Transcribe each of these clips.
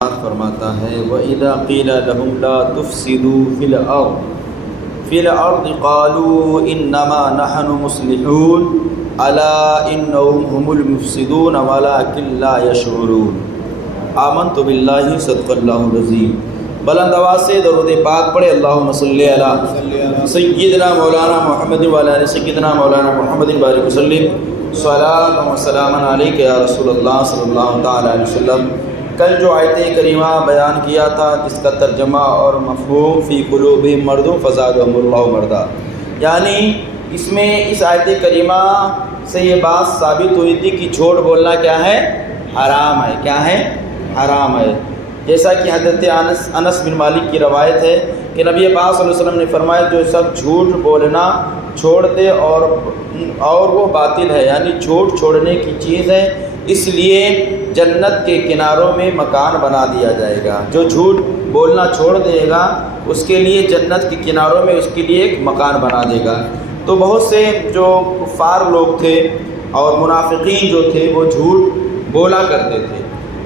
فرماتا ہے وَإِذَا قِيلَ لَهُمْ لَا تُفْسِدُوا فِي الْأَرْضِ قَالُوا إِنَّمَا نَحْنُ مُصْلِحُونَ أَلَا إِنَّهُمْ هُمُ الْمُفْسِدُونَ وَلَكِنْ لَا يَشْعُرُونَ آمنت باللہ صدق اللہ العظیم۔ بلند آواز سے درود پاک پڑھے اللہم صلی علی سیدنا مولانا محمد وعلی آل سیدنا مولانا محمد بارک وسلم صلاۃ و سلام علیک یا رسول اللہ صلی اللہ تعالی علیہ وسلم۔ کل جو آیت کریمہ بیان کیا تھا جس کا ترجمہ اور مفہوم فی قلوبہم مرض فزادہم اللہ مرضا، یعنی اس میں اس آیت کریمہ سے یہ بات ثابت ہوئی تھی کہ جھوٹ بولنا کیا ہے؟ حرام ہے۔ کیا ہے؟ حرام ہے۔ جیسا کہ حضرت انس بن مالک کی روایت ہے کہ نبی پاک صلی اللہ علیہ وسلم نے فرمایا جو سب جھوٹ بولنا چھوڑ دے اور وہ باطل ہے، یعنی جھوٹ چھوڑنے کی چیز ہے، اس لیے جنت کے کناروں میں مکان بنا دیا جائے گا۔ جو جھوٹ بولنا چھوڑ دے گا اس کے لیے جنت کے کناروں میں اس کے لیے ایک مکان بنا دے گا۔ تو بہت سے جو کفار لوگ تھے اور منافقین جو تھے وہ جھوٹ بولا کرتے تھے،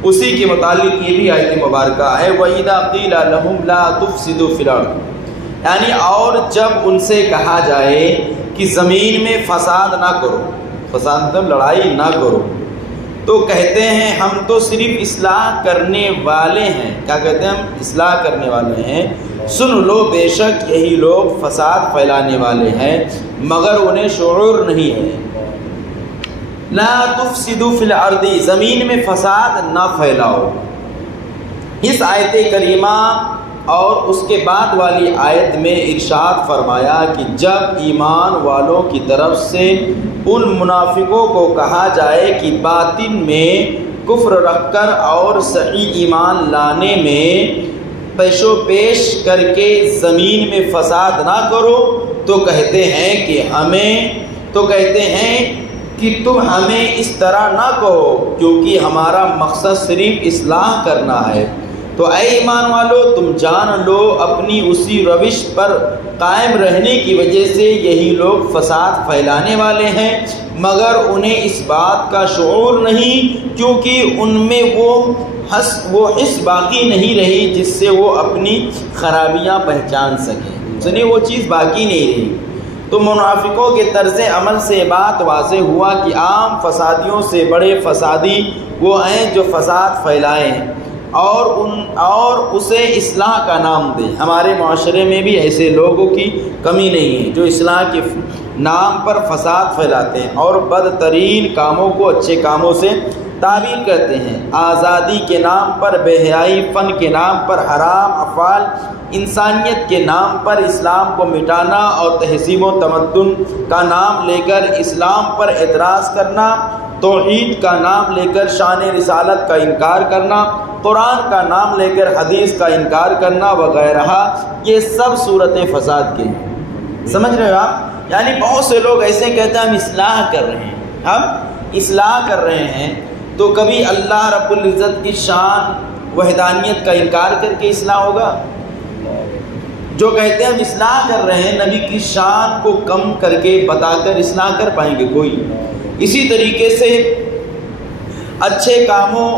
اسی کے متعلق یہ بھی آیت مبارکہ ہے وَإِذَا قِيلَ لَهُمْ لَا تُفْسِدُوا فِي الْأَرْضِ، یعنی اور جب ان سے کہا جائے کہ زمین میں فساد نہ کرو، فساد مطلب لڑائی نہ کرو، تو کہتے ہیں ہم تو صرف اصلاح کرنے والے ہیں۔ کیا کہتے ہیں؟ ہم اصلاح کرنے والے ہیں۔ سن لو بے شک یہی لوگ فساد پھیلانے والے ہیں مگر انہیں شعور نہیں ہے۔ لا تفسدوا فی الارض، زمین میں فساد نہ پھیلاؤ۔ اس آیت کریمہ اور اس کے بعد والی آیت میں ارشاد فرمایا کہ جب ایمان والوں کی طرف سے ان منافقوں کو کہا جائے کہ باطن میں کفر رکھ کر اور صحیح ایمان لانے میں پیش و پیش کر کے زمین میں فساد نہ کرو، تو کہتے ہیں کہ تم ہمیں اس طرح نہ کہو کیونکہ ہمارا مقصد صرف اصلاح کرنا ہے۔ تو اے ایمان والو تم جان لو اپنی اسی روش پر قائم رہنے کی وجہ سے یہی لوگ فساد پھیلانے والے ہیں مگر انہیں اس بات کا شعور نہیں، کیونکہ ان میں وہ حس باقی نہیں رہی جس سے وہ اپنی خرابیاں پہچان سکیں، یعنی وہ چیز باقی نہیں رہی۔ تو منافقوں کے طرز عمل سے بات واضح ہوا کہ عام فسادیوں سے بڑے فسادی وہ ہیں جو فساد پھیلائے ہیں اور اسے اصلاح کا نام دیں۔ ہمارے معاشرے میں بھی ایسے لوگوں کی کمی نہیں ہے جو اصلاح کے نام پر فساد پھیلاتے ہیں اور بدترین کاموں کو اچھے کاموں سے تعبیر کرتے ہیں۔ آزادی کے نام پر بے حیائی، فن کے نام پر حرام افعال، انسانیت کے نام پر اسلام کو مٹانا اور تہذیب و تمدن کا نام لے کر اسلام پر اعتراض کرنا، توحید کا نام لے کر شان رسالت کا انکار کرنا، قرآن کا نام لے کر حدیث کا انکار کرنا وغیرہ، یہ سب صورت فساد کے ہیں۔ سمجھ رہے ہو آپ؟ یعنی بہت سے لوگ ایسے کہتے ہیں ہم اصلاح کر رہے ہیں، ہم اصلاح کر رہے ہیں، تو کبھی اللہ رب العزت کی شان وحدانیت کا انکار کر کے اصلاح ہوگا؟ جو کہتے ہیں ہم اصلاح کر رہے ہیں نبی کی شان کو کم کر کے بتا کر اصلاح کر پائیں گے کوئی؟ اسی طریقے سے اچھے کاموں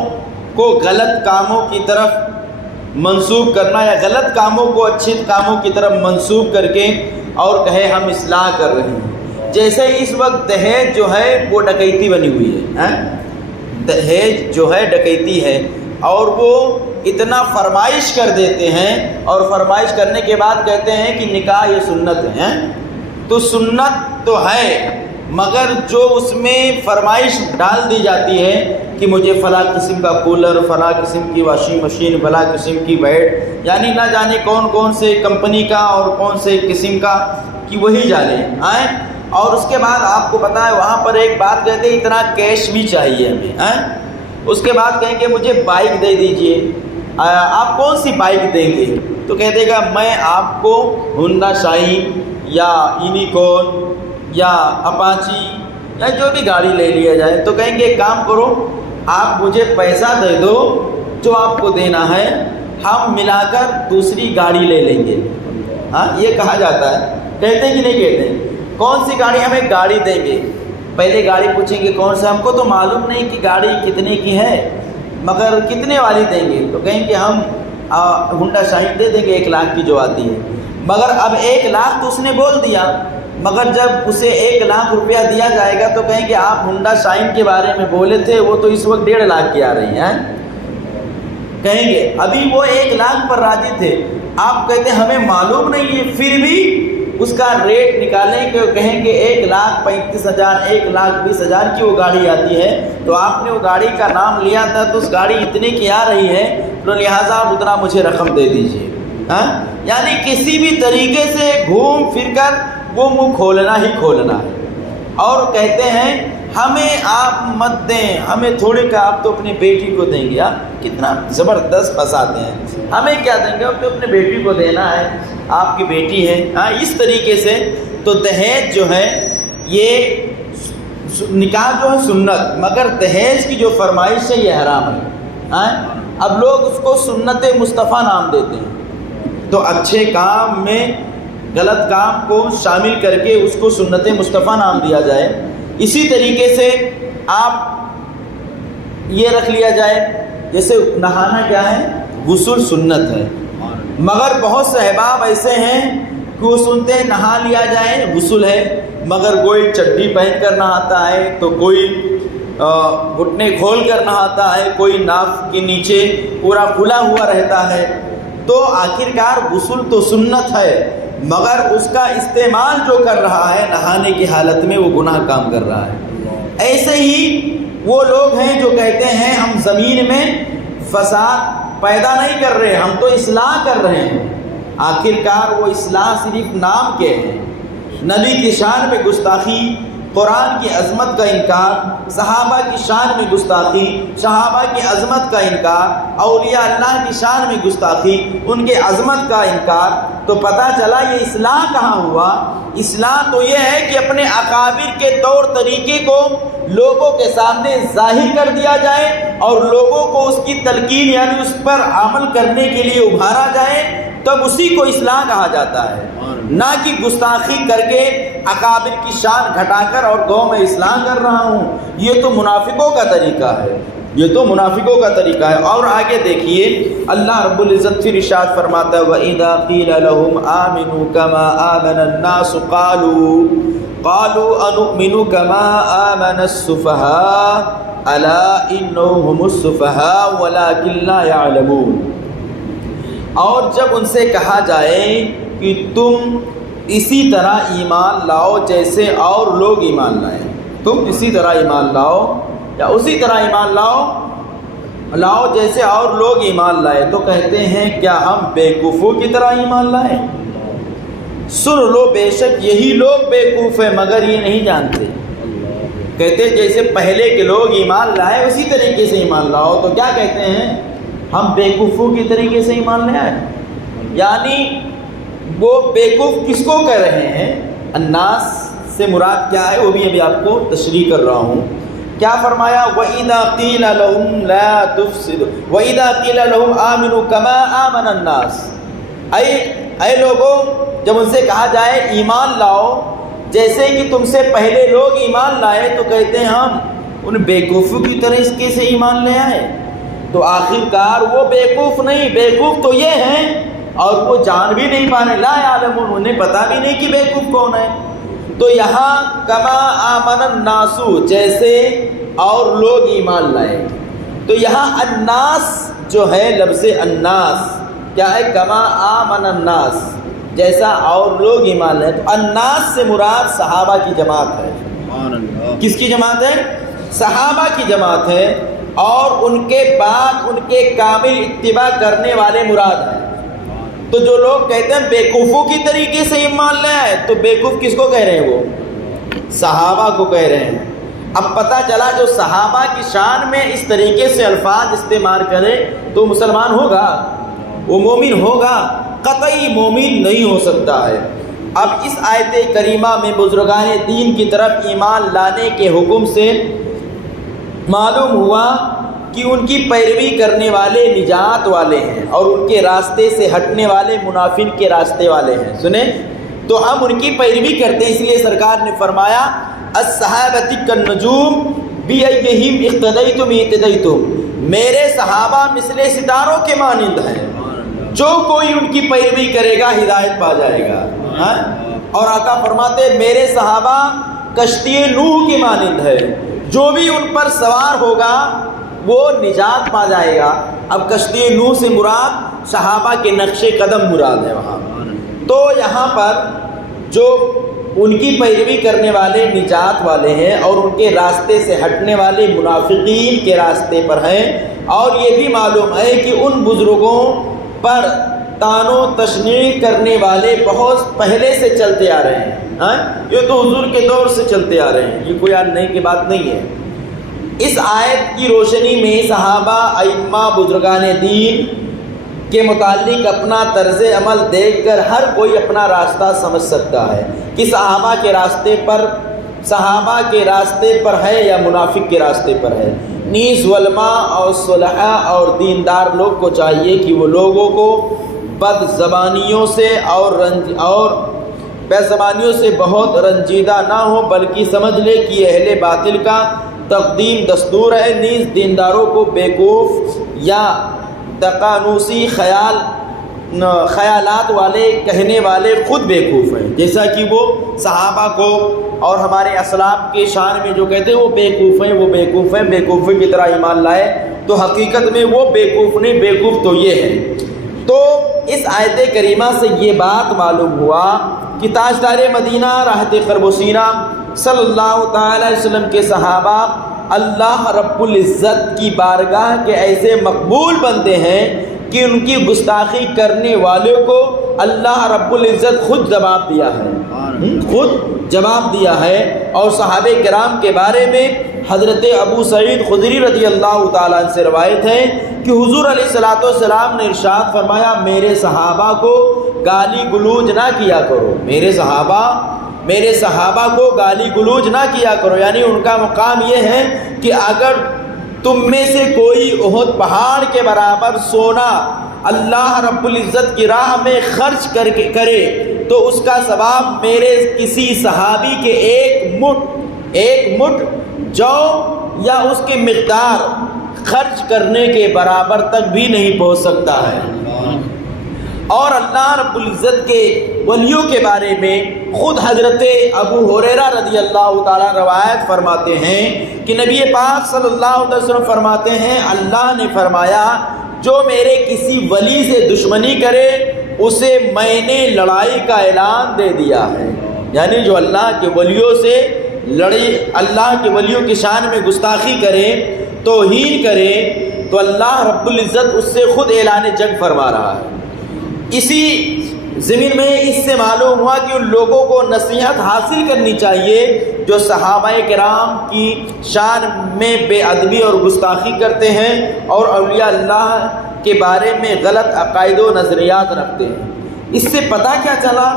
کو غلط کاموں کی طرف منسوب کرنا یا غلط کاموں کو اچھے کاموں کی طرف منسوب کر کے اور کہے ہم اصلاح کر رہے ہیں۔ جیسے اس وقت دہیج جو ہے وہ ڈکیتی بنی ہوئی ہے، دہیج جو ہے ڈکیتی ہے، اور وہ اتنا فرمائش کر دیتے ہیں اور فرمائش کرنے کے بعد کہتے ہیں کہ نکاح یہ سنت ہے۔ تو سنت تو ہے مگر جو اس میں فرمائش ڈال دی جاتی ہے کہ مجھے فلاں قسم کا کولر، فلاں قسم کی واشنگ مشین، فلاں قسم کی بیڈ، یعنی نہ جانے کون کون سے کمپنی کا اور کون سے قسم کا کہ وہی جانے آئیں، اور اس کے بعد آپ کو پتہ ہے وہاں پر ایک بات کہتے ہیں اتنا کیش بھی چاہیے ہمیں، اس کے بعد کہیں گے مجھے بائک دے دیجئے، آپ کون سی بائک دیں گے؟ تو کہہ دے گا میں آپ کو ہونڈا شائن یا یونیکورن یا اپاچی یا جو بھی گاڑی لے لیا جائے، تو کہیں گے ایک کام کرو آپ مجھے پیسہ دے دو جو آپ کو دینا ہے، ہم ملا کر دوسری گاڑی لے لیں گے۔ ہاں یہ کہا جاتا ہے، کہتے ہیں کہ نہیں کہتے ہیں؟ کون سی گاڑی؟ ہمیں گاڑی دیں گے، پہلے گاڑی پوچھیں گے کون سا، ہم کو تو معلوم نہیں کہ گاڑی کتنے کی ہے، مگر کتنے والی دیں گے؟ تو کہیں کہ ہم ہونڈا شائن دے دیں گے 1 لاکھ کی جو آتی ہے۔ مگر اب 1 لاکھ تو اس نے بول دیا، مگر جب اسے 1 لاکھ روپیہ دیا جائے گا تو کہیں کہ آپ ہونڈا شائن کے بارے میں بولے تھے، وہ تو اس وقت 1.5 لاکھ کی آ رہی ہیں۔ کہیں گے ابھی وہ 1 لاکھ پر راضی تھے، آپ کہتے ہیں ہمیں معلوم نہیں ہے، پھر بھی اس کا ریٹ نکالیں کہ کہیں گے 1,35,000 1,20,000 کی وہ گاڑی آتی ہے، تو آپ نے وہ گاڑی کا نام لیا تھا تو اس گاڑی اتنے کی آ رہی ہے، تو لہٰذا اتنا مجھے رقم دے دیجیے۔ یعنی کسی بھی طریقے سے گھوم پھر کر وہ منہ کھولنا ہی کھولنا ہے، اور کہتے ہیں ہمیں آپ مت دیں، ہمیں تھوڑے کا آپ تو اپنی بیٹی کو دیں گے۔ آپ کتنا زبردست پھنساتے ہیں، ہمیں کیا دیں گے، اب تو اپنے بیٹی کو دینا ہے، آپ کی بیٹی ہے۔ اس طریقے سے تو دہیج جو ہے یہ نکاح جو ہے سنت، مگر دہیج کی جو فرمائش ہے یہ حرام ہے۔ اب لوگ اس کو سنت مصطفیٰ نام دیتے ہیں، تو اچھے کام میں غلط کام کو شامل کر کے اس کو سنت مصطفیٰ نام دیا جائے۔ اسی طریقے سے آپ یہ رکھ لیا جائے، جیسے نہانا کیا ہے، غسل سنت ہے، مگر بہت سے احباب ایسے ہیں کہ وہ سنتے ہیں نہا لیا جائے غسل ہے، مگر کوئی چڈی پہن کر نہاتا ہے، تو کوئی گھٹنے کھول کر نہاتا ہے، کوئی ناف کے نیچے پورا کھلا ہوا رہتا ہے۔ تو آخرکار غسل تو سنت ہے، مگر اس کا استعمال جو کر رہا ہے نہانے کی حالت میں وہ گناہ کام کر رہا ہے۔ ایسے ہی وہ لوگ ہیں جو کہتے ہیں ہم زمین میں فساد پیدا نہیں کر رہے، ہم تو اصلاح کر رہے ہیں۔ آخرکار وہ اصلاح صرف نام کے ہیں۔ نبی کی شان میں گستاخی، قرآن کی عظمت کا انکار، صحابہ کی شان میں گستاخی، صحابہ کی عظمت کا انکار، اولیاء اللہ کی شان میں گستاخی، ان کے عظمت کا انکار، تو پتہ چلا یہ اصلاح کہاں ہوا؟ اصلاح تو یہ ہے کہ اپنے اکابر کے طور طریقے کو لوگوں کے سامنے ظاہر کر دیا جائے اور لوگوں کو اس کی تلقین یعنی اس پر عمل کرنے کے لیے ابھارا جائے، تب اسی کو اصلاح کہا جاتا ہے، نہ کہ گستاخی کر کے اکابر کی شان گھٹا کر اور گو میں اصلاح کر رہا ہوں۔ یہ تو منافقوں کا طریقہ ہے، یہ تو منافقوں کا طریقہ ہے۔ اور آگے دیکھیے اللہ رب العزت پھر ارشاد فرماتا ہے وَإِذَا قِيلَ لَهُمْ آمِنُوا كَمَا آمَنَ النَّاسُ قَالُوا أَنُؤْمِنُ كَمَا آمَنَ السُّفَهَاءُ أَلَا إِنَّهُمْ هُمُ السُّفَهَاءُ وَلَكِنْ لَا يَعْلَمُونَ۔ اور جب ان سے کہا جائے کہ تم اسی طرح ایمان لاؤ جیسے اور لوگ ایمان لائیں، تم اسی طرح ایمان لاؤ یا اسی طرح ایمان لاؤ جیسے اور لوگ ایمان لائے، تو کہتے ہیں کیا ہم بیوقوفوں کی طرح ایمان لائیں؟ سن لو بے شک یہی لوگ بیوقوف ہیں مگر یہ نہیں جانتے۔ کہتے جیسے پہلے کے لوگ ایمان لائے اسی طریقے سے ایمان لاؤ، تو کیا کہتے ہیں ہم بیوقوفوں کی طریقے سے ایمان لے آئے۔ یعنی وہ بیوقوف کس کو کہہ رہے ہیں؟ الناس سے مراد کیا ہے وہ بھی ابھی آپ کو تشریح کر رہا ہوں۔ کیا فرمایا وَإِذَا قِيلَ لَهُمْ لَا تُفْسِدُوا وَإِذَا قِيلَ لَهُمْ آمِنُوا كَمَا آمَنَ النَّاسُ، اے لوگوں جب ان سے کہا جائے ایمان لاؤ جیسے کہ تم سے پہلے لوگ ایمان لائے، تو کہتے ہیں ہم ان بیوقوفوں کی طرح اس کے سے ایمان لے آئے۔ تو آخرکار وہ بیوقوف نہیں، بیوقوف تو یہ ہیں اور وہ جان بھی نہیں پانے، لا یعلمون، انہیں پتا بھی نہیں کہ بیوقوف کون ہے۔ تو یہاں کما آمن الناس جیسے اور لوگ ایمان لائے، تو یہاں الناس جو ہے لفظ الناس کیا ہے؟ کما آمن الناس جیسا اور لوگ ایمان لائے۔ تو الناس سے مراد صحابہ کی جماعت ہے۔ کس کی جماعت ہے؟ صحابہ کی جماعت ہے، اور ان کے بعد ان کے کامل اتباع کرنے والے مراد ہیں۔ تو جو لوگ کہتے ہیں بیوقوفوں کی طریقے سے ایمان لے آئے، تو بیوقوف کس کو کہہ رہے ہیں؟ وہ صحابہ کو کہہ رہے ہیں۔ اب پتہ چلا جو صحابہ کی شان میں اس طریقے سے الفاظ استعمال کرے تو مسلمان ہوگا، وہ مومن ہوگا؟ قطعی مومن نہیں ہو سکتا ہے۔ اب اس آیت کریمہ میں بزرگان دین کی طرف ایمان لانے کے حکم سے معلوم ہوا کہ ان کی پیروی کرنے والے نجات والے ہیں اور ان کے راستے سے ہٹنے والے منافق کے راستے والے ہیں۔ سنیں تو ہم ان کی پیروی کرتے ہیں، اس لیے سرکار نے فرمایا الصحابۃ کالنجوم بأیہم اقتدیتم اہتدیتم، میرے صحابہ مثل ستاروں کے مانند ہیں، جو کوئی ان کی پیروی کرے گا ہدایت پا جائے گا. ہاں؟ اور آقا فرماتے میرے صحابہ کشتی نوح کے مانند ہے، جو بھی ان پر سوار ہوگا وہ نجات پا جائے گا. اب کشتی نوح سے مراد صحابہ کے نقش قدم مراد ہے وہاں. تو یہاں پر جو ان کی پیروی کرنے والے نجات والے ہیں اور ان کے راستے سے ہٹنے والے منافقین کے راستے پر ہیں. اور یہ بھی معلوم ہے کہ ان بزرگوں پر طعن و تشنیع کرنے والے بہت پہلے سے چلتے آ رہے ہیں. ہاں؟ یہ تو حضور کے دور سے چلتے آ رہے ہیں، یہ کوئی آج نئی کی بات نہیں ہے. اس آیت کی روشنی میں صحابہ، ائمہ، بزرگان دین کے متعلق اپنا طرز عمل دیکھ کر ہر کوئی اپنا راستہ سمجھ سکتا ہے کہ صحابہ کے راستے پر ہے یا منافق کے راستے پر ہے. نیز علماء اور صلحاء اور دیندار لوگ کو چاہیے کہ وہ لوگوں کو بد زبانیوں سے اور بے زبانیوں سے بہت رنجیدہ نہ ہو، بلکہ سمجھ لے کہ اہل باطل کا تقدیم دستور ہے. نیز دینداروں کو بیوقوف یا تقانوسی خیالات والے کہنے والے خود بیوقوف ہیں، جیسا کہ وہ صحابہ کو اور ہمارے اسلاف کے شان میں جو کہتے ہیں وہ بیوقوف ہیں، وہ بیوقوف ہیں، بیوقوفی کی طرح ایمان لائے، تو حقیقت میں وہ بیوقوف نہیں، بیوقوف تو یہ ہے. تو اس آیت کریمہ سے یہ بات معلوم ہوا کہ تاجدار مدینہ راحت قلب و سینہ صلی اللہ تعالی علیہ وسلم کے صحابہ اللہ رب العزت کی بارگاہ کے ایسے مقبول بندے ہیں کہ ان کی گستاخی کرنے والوں کو اللہ رب العزت خود جواب دیا ہے. اور صحابہ کرام کے بارے میں حضرت ابو سعید خدری رضی اللہ تعالیٰ عنہ سے روایت ہے کہ حضور علیہ الصلوۃ والسلام نے ارشاد فرمایا میرے صحابہ کو گالی گلوچ نہ کیا کرو، میرے صحابہ کو گالی گلوچ نہ کیا کرو. یعنی ان کا مقام یہ ہے کہ اگر تم میں سے کوئی احد پہاڑ کے برابر سونا اللہ رب العزت کی راہ میں خرچ کرے تو اس کا ثواب میرے کسی صحابی کے ایک مٹھ جو یا اس کی مقدار خرچ کرنے کے برابر تک بھی نہیں پہنچ سکتا ہے. اور اللہ رب العزت کے ولیوں کے بارے میں خود حضرت ابو ہریرہ رضی اللہ تعالیٰ روایت فرماتے ہیں کہ نبی پاک صلی اللہ علیہ وسلم فرماتے ہیں اللہ نے فرمایا جو میرے کسی ولی سے دشمنی کرے اسے میں نے لڑائی کا اعلان دے دیا ہے. یعنی جو اللہ کے ولیوں سے لڑے، اللہ کے ولیوں کی شان میں گستاخی کرے، توہین کرے، تو اللہ رب العزت اس سے خود اعلان جنگ فرما رہا ہے. اسی زمین میں اس سے معلوم ہوا کہ ان لوگوں کو نصیحت حاصل کرنی چاہیے جو صحابہ کرام کی شان میں بے ادبی اور گستاخی کرتے ہیں اور اولیاء اللہ کے بارے میں غلط عقائد و نظریات رکھتے ہیں. اس سے پتہ کیا چلا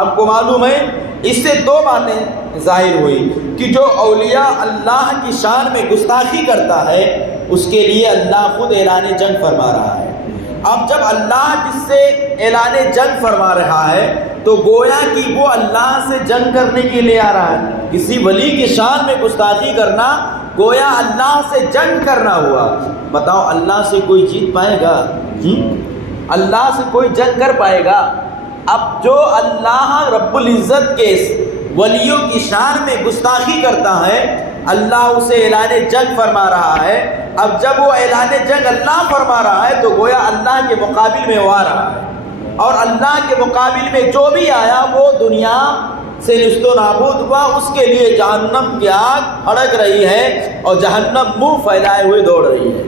آپ کو معلوم ہے؟ اس سے دو باتیں ظاہر ہوئی کہ جو اولیاء اللہ کی شان میں گستاخی کرتا ہے اس کے لیے اللہ خود اعلان جنگ فرما رہا ہے. اب جب اللہ جس سے اعلان جنگ فرما رہا ہے تو گویا کہ وہ اللہ سے جنگ کرنے کے لیے آ رہا ہے. کسی ولی کی شان میں گستاخی کرنا گویا اللہ سے جنگ کرنا ہوا. بتاؤ اللہ سے کوئی جیت پائے گا؟ اللہ سے کوئی جنگ کر پائے گا؟ اب جو اللہ رب العزت کے ولیوں کی شان میں گستاخی کرتا ہے اللہ اسے اعلان جنگ فرما رہا ہے. اب جب وہ اعلان جنگ اللہ فرما رہا ہے تو گویا اللہ کے مقابل میں وہ آ رہا ہے، اور اللہ کے مقابل میں جو بھی آیا وہ دنیا سے نست و نابود ہوا. اس کے لیے جہنم کی آگ بھڑک رہی ہے اور جہنم منہ پھیلائے ہوئے دوڑ رہی ہے.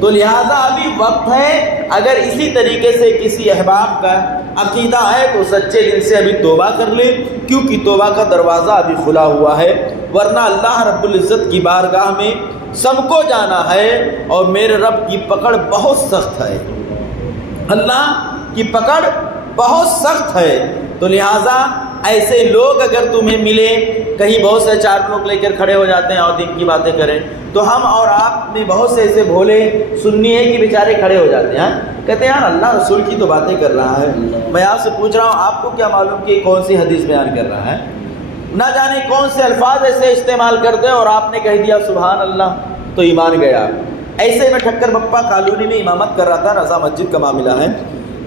تو لہٰذا ابھی وقت ہے، اگر اسی طریقے سے کسی احباب کا عقیدہ ہے تو سچے دل سے ابھی توبہ کر لے، کیونکہ توبہ کا دروازہ ابھی کھلا ہوا ہے. ورنہ اللہ رب العزت کی بارگاہ میں سب کو جانا ہے اور میرے رب کی پکڑ بہت سخت ہے. اللہ کی پکڑ بہت سخت ہے. تو لہٰذا ایسے لوگ اگر تمہیں ملے، کہیں بہت سے چار لوگ لے کر کھڑے ہو جاتے ہیں اور دین کی باتیں کریں، تو ہم اور آپ میں بہت سے ایسے بھولے سنی ہیں کہ بیچارے کھڑے ہو جاتے ہیں، کہتے ہیں یار اللہ رسول کی تو باتیں کر رہا ہے. میں آپ سے پوچھ رہا ہوں آپ کو کیا معلوم کہ کون سی حدیث بیان کر رہا ہے؟ نہ جانے کون سے الفاظ ایسے استعمال کرتے ہیں اور آپ نے کہہ دیا سبحان اللہ تو ایمان گیا. ایسے میں ٹھکر بپا کالونی میں امامت کر رہا تھا، رضا مسجد کا معاملہ ہے.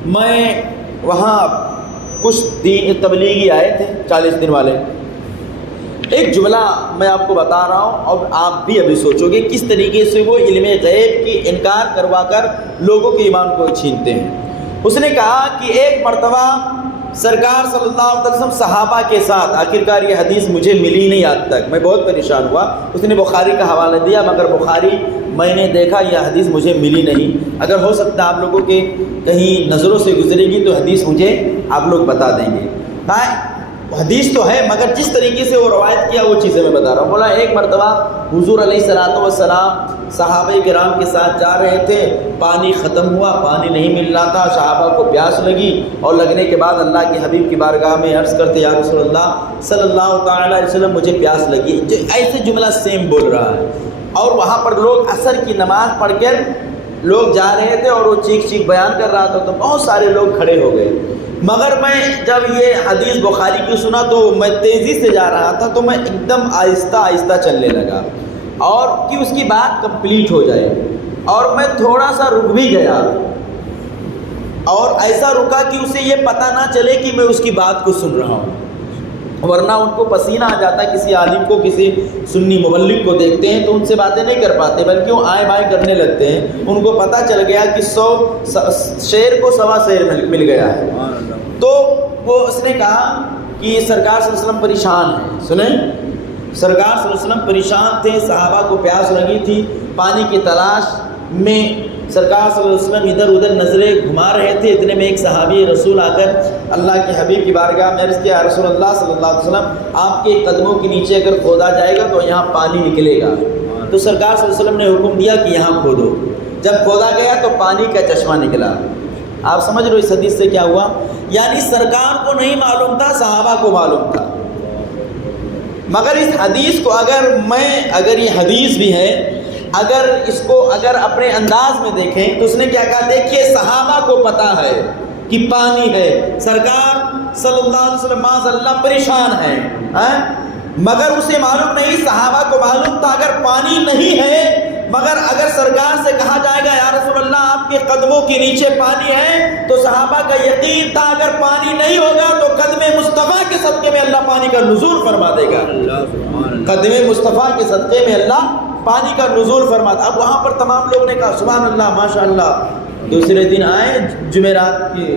میں وہاں کچھ دین تبلیغی آئے تھے 40 دن والے. ایک جملہ میں آپ کو بتا رہا ہوں اور آپ بھی ابھی سوچو گے کس طریقے سے وہ علم غیب کی انکار کروا کر لوگوں کے ایمان کو چھینتے ہیں. اس نے کہا کہ ایک مرتبہ سرکار صلی اللہ علیہ وسلم صحابہ کے ساتھ، آخرکار یہ حدیث مجھے ملی نہیں آج تک، میں بہت پریشان ہوا. اس نے بخاری کا حوالہ دیا مگر بخاری میں نے دیکھا یہ حدیث مجھے ملی نہیں. اگر ہو سکتا آپ لوگوں کے کہیں نظروں سے گزرے گی تو حدیث مجھے آپ لوگ بتا دیں گے. حدیث تو ہے مگر جس طریقے سے وہ روایت کیا وہ چیزیں میں بتا رہا ہوں. بولا ایک مرتبہ حضور علیہ الصلوۃ والسلام صحابہ کرام کے ساتھ جا رہے تھے، پانی ختم ہوا، پانی نہیں مل رہا تھا، صحابہ کو پیاس لگی اور لگنے کے بعد اللہ کے حبیب کی بارگاہ میں عرض کرتے یا رسول اللہ صلی اللہ تعالی علیہ وسلم مجھے پیاس لگی. ایسے جملہ سیم بول رہا ہے. اور وہاں پر لوگ عصر کی نماز پڑھ کر لوگ جا رہے تھے اور وہ چیخ چیخ بیان کر رہا تھا تو بہت سارے لوگ کھڑے ہو گئے. مگر میں جب یہ حدیث بخاری کی سنا تو میں تیزی سے جا رہا تھا تو میں ایک دم آہستہ آہستہ چلنے لگا اور کہ اس کی بات کمپلیٹ ہو جائے. اور میں تھوڑا سا رک بھی گیا اور ایسا رکا کہ اسے یہ پتہ نہ چلے کہ میں اس کی بات کو سن رہا ہوں، ورنہ ان کو پسینہ آ جاتا ہے. کسی عالم کو کسی سنی مبلغ کو دیکھتے ہیں تو ان سے باتیں نہیں کر پاتے بلکہ وہ آئیں بائیں کرنے لگتے ہیں. ان کو پتہ چل گیا کہ 100 شعر کو 125 شعر مل گیا ہے. تو وہ اس نے کہا کہ سرکار صلی اللہ علیہ وسلم پریشان ہیں. سنیں، سرکار صلی اللہ علیہ وسلم پریشان تھے، صحابہ کو پیاس لگی تھی، پانی کی تلاش میں سرکار صلی اللہ علیہ وسلم ادھر ادھر نظریں گھما رہے تھے. اتنے میں ایک صحابی رسول آ کر اللہ کے حبیب کی بارگاہ میں عرض کیا رسول اللہ صلی اللہ علیہ وسلم آپ کے قدموں کے نیچے اگر کھودا جائے گا تو یہاں پانی نکلے گا. تو سرکار صلی اللہ علیہ وسلم نے حکم دیا کہ یہاں کھودو. جب کھودا گیا تو پانی کا چشمہ نکلا. آپ سمجھ رہے ہو اس حدیث سے کیا ہوا؟ یعنی سرکار کو نہیں معلوم تھا، صحابہ کو معلوم تھا. مگر اس حدیث کو اگر یہ حدیث بھی ہے، اگر اس کو اپنے انداز میں دیکھیں تو اس نے کیا کہا؟ دیکھیے صحابہ کو پتہ ہے کہ پانی ہے، سرکار صلی اللہ علیہ وسلم معاذ اللہ پریشان ہیں مگر اسے معلوم نہیں. صحابہ کو معلوم تھا اگر پانی نہیں ہے، مگر اگر سرکار سے کہا جائے گا یا رسول اللہ آپ کے قدموں کے نیچے پانی ہے تو صحابہ کا یقین تھا اگر پانی نہیں ہوگا تو قدم مصطفیٰ کے صدقے میں اللہ پانی کا نزول فرما دے گا. قدم مصطفیٰ کے صدقے میں اللہ پانی کا نزول فرما دے. اب وہاں پر تمام لوگ نے کہا سبحان اللہ ماشاء اللہ. دوسرے دن آئے، جمعرات کی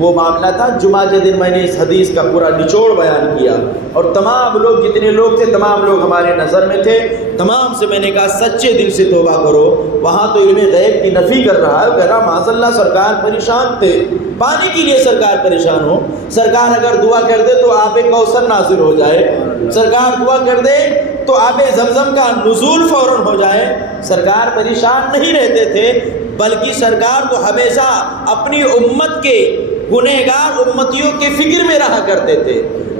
وہ معاملہ تھا، جمعہ کے دن میں نے اس حدیث کا پورا نچوڑ بیان کیا اور تمام لوگ جتنے لوگ تھے تمام لوگ ہمارے نظر میں تھے. تمام سے میں نے کہا سچے دل سے توبہ کرو. وہاں تو علم غیب کی نفی کر رہا ہے، کہہ رہا معاذ اللہ سرکار پریشان تھے، پانی کے لیے سرکار پریشان ہو. سرکار اگر دعا کر دے تو آب کوثر نازل ہو جائے، سرکار دعا کر دے تو آب زمزم کا نزول فوراً ہو جائے. سرکار پریشان نہیں رہتے تھے بلکہ سرکار تو ہمیشہ اپنی امت کے گنہگار امتیوں کے فکر میں رہا کرتے تھے.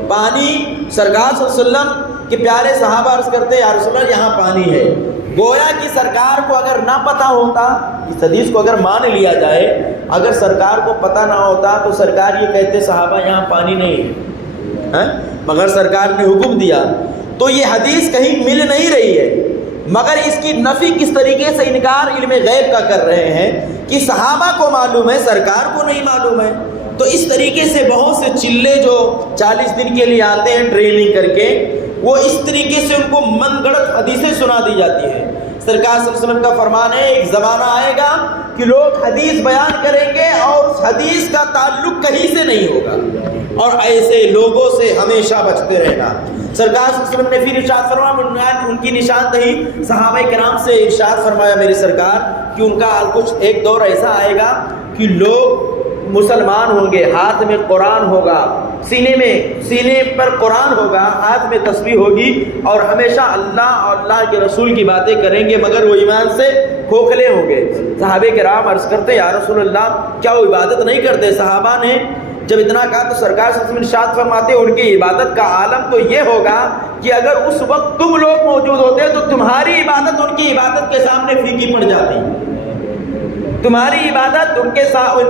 پانی سرکار صلی اللہ علیہ وسلم کے پیارے صحابہ عرض کرتے یا رسول اللہ یہاں پانی ہے. گویا کہ سرکار کو اگر نہ پتہ ہوتا، اس حدیث کو اگر مان لیا جائے، اگر سرکار کو پتہ نہ ہوتا تو سرکار یہ کہتے صحابہ یہاں پانی نہیں ہے، مگر سرکار نے حکم دیا. تو یہ حدیث کہیں مل نہیں رہی ہے مگر اس کی نفی کس طریقے سے انکار علم غیب کا کر رہے ہیں کہ صحابہ کو معلوم ہے سرکار کو نہیں معلوم ہے. تو اس طریقے سے بہت سے چلے جو 40 دن کے لیے آتے ہیں ٹریننگ کر کے، وہ اس طریقے سے ان کو من گڑت حدیثیں سنا دی جاتی ہیں. سرکار صلی اللہ علیہ وسلم کا فرمان ہے ایک زمانہ آئے گا کہ لوگ حدیث بیان کریں گے اور اس حدیث کا تعلق کہیں سے نہیں ہوگا اور ایسے لوگوں سے ہمیشہ بچتے رہنا. سرکار صلی اللہ علیہ وسلم نے پھر ارشاد فرمایا، ان کی نشاندہی صحابہ کرام سے ارشاد فرمایا میرے سرکار کہ ان کا کچھ ایک دور ایسا آئے گا کہ لوگ مسلمان ہوں گے، ہاتھ میں قرآن ہوگا، سینے پر قرآن ہوگا، ہاتھ میں تسبیح ہوگی اور ہمیشہ اللہ اور اللہ کے رسول کی باتیں کریں گے مگر وہ ایمان سے کھوکھلے ہوں گے. صحابہ کرام عرض کرتے یا رسول اللہ کیا وہ عبادت نہیں کرتے؟ صحابہ نے جب اتنا کہا تو سرکار صلی اللہ علیہ وسلم ارشاد فرماتے ان کی عبادت کا عالم تو یہ ہوگا کہ اگر اس وقت تم لوگ موجود ہوتے تو تمہاری عبادت ان کی عبادت کے سامنے پھیکی پڑ جاتی، تمہاری عبادت ان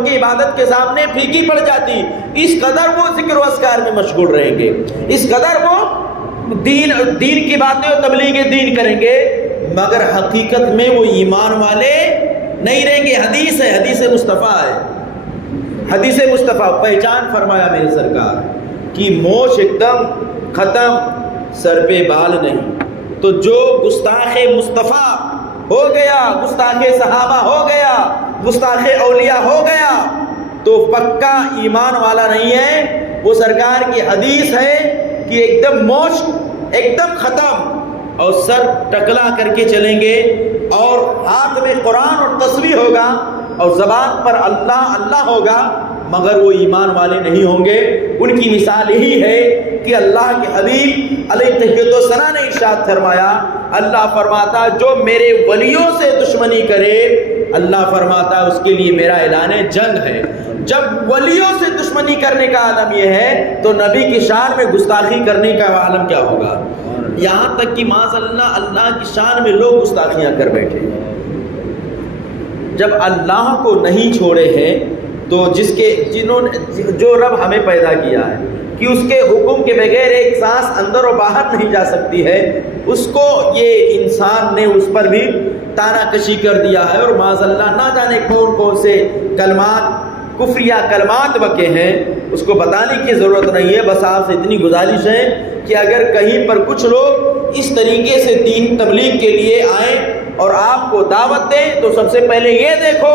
کی عبادت کے سامنے پھیکی پڑ جاتی. اس قدر وہ ذکر و اذکار میں مشغول رہیں گے، اس قدر وہ دین کی باتیں اور تبلیغ دین کریں گے مگر حقیقت میں وہ ایمان والے نہیں رہیں گے۔ حدیث ہے، حدیث مصطفیٰ ہے، حدیث مصطفیٰ پہچان فرمایا میرے سرکار کہ موچ ایک دم ختم، سر پہ بال نہیں۔ تو جو گستاخ مصطفیٰ ہو گیا، گستاخ صحابہ ہو گیا، گستاخ اولیاء ہو گیا تو پکا ایمان والا نہیں ہے۔ وہ سرکار کی حدیث ہے کہ ایک دم موچ ایک دم ختم اور سر ٹکلا کر کے چلیں گے، اور ہاتھ میں قرآن اور تسبیح ہوگا اور زبان پر اللہ اللہ ہوگا، مگر وہ ایمان والے نہیں ہوں گے۔ ان کی مثال یہی ہے کہ اللہ کے حبیب علیہ تحیۃ و ثنا نے ارشاد فرمایا، اللہ فرماتا جو میرے ولیوں سے دشمنی کرے، اللہ فرماتا اس کے لیے میرا اعلان جنگ ہے۔ جب ولیوں سے دشمنی کرنے کا عالم یہ ہے تو نبی کی شان میں گستاخی کرنے کا عالم کیا ہوگا؟ یہاں تک کہ معاذ اللہ اللہ کی شان میں لوگ گستاخیاں کر بیٹھے۔ جب اللہ کو نہیں چھوڑے ہیں تو جو رب ہمیں پیدا کیا ہے کہ اس کے حکم کے بغیر ایک سانس اندر و باہر نہیں جا سکتی ہے، اس کو یہ انسان نے اس پر بھی تانا کشی کر دیا ہے، اور معاذ اللہ نہ جانے کون کون سے کلمات کفریہ کلمات بکے ہیں، اس کو بتانے کی ضرورت نہیں ہے۔ بس آپ سے اتنی گزارش ہے کہ اگر کہیں پر کچھ لوگ اس طریقے سے دین تبلیغ کے لیے آئیں اور آپ کو دعوت دیں تو سب سے پہلے یہ دیکھو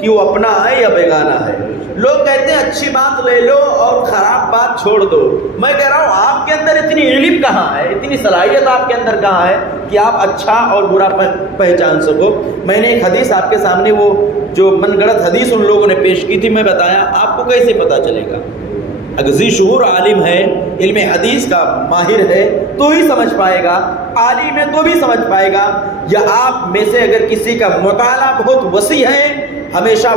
کہ وہ اپنا ہے یا بیگانہ ہے۔ لوگ کہتے ہیں اچھی بات لے لو اور خراب بات چھوڑ دو۔ میں کہہ رہا ہوں آپ کے اندر اتنی علم کہاں ہے، اتنی صلاحیت آپ کے اندر کہاں ہے کہ آپ اچھا اور برا پہچان سکو؟ میں نے ایک حدیث آپ کے سامنے، وہ جو من گڑت حدیث ان لوگوں نے پیش کی تھی، میں بتایا آپ کو کیسے پتہ چلے گا؟ اگر ذی شعور عالم ہے، علم حدیث کا ماہر ہے تو ہی سمجھ پائے گا، عالم ہے تو بھی سمجھ پائے گا، یا آپ میں سے اگر کسی کا مطالعہ بہت وسیع ہے ہمیشہ